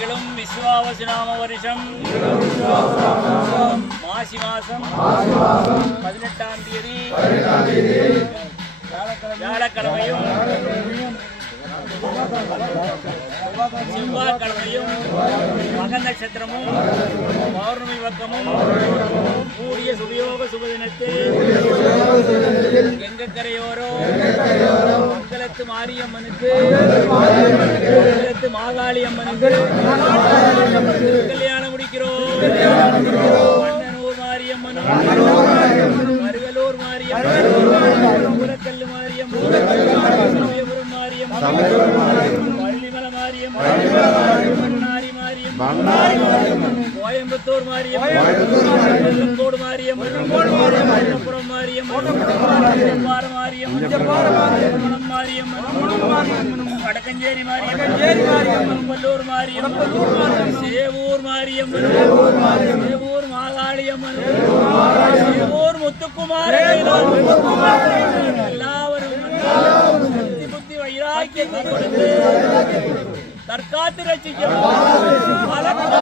திங்களும் விஸ்வாவசுநாம வருஷம் மாசி மாசம் 18ஆம் தேதி வியாழக்கிழமையும் செவ்வாய்க்கிழமையும் மக நட்சத்திரமும் பௌர்ணமி பக்கமும் கூடிய சுபயோக சுபதினத்தில் கெங்கக்கரையோரோ மங்களத்து மாரியம்மனுக்கு மங்களத்து மாகாளி அம்மனுக்கு கல்யாணம் முடிக்கிறோம். மன்னனூர் மாரியம்மனும் மருகலூர் மாரியம்மன் புறக்கல்லு மாரியம்மன் சமயபுரம் மாரியம்மன் பள்ளிமல மாரியம்மன் கோயம்புத்தூர் மாரியம்மன் கோடு மாரியம்மன் புறம் மாரியம்மன் மாரியம்மன் மாரியம்மன் வடக்கஞ்சேரி மாரியம்மன் கொல்லூர் மாரியம்மன் சேவூர் மாரியம்மன் சேவூர் மாகாளியம்மன் சேவூர் முத்துக்குமார் எல்லாவரும் புத்தி வைராக்கியத்தை கொடுத்து தற்காத்து ரசிக்க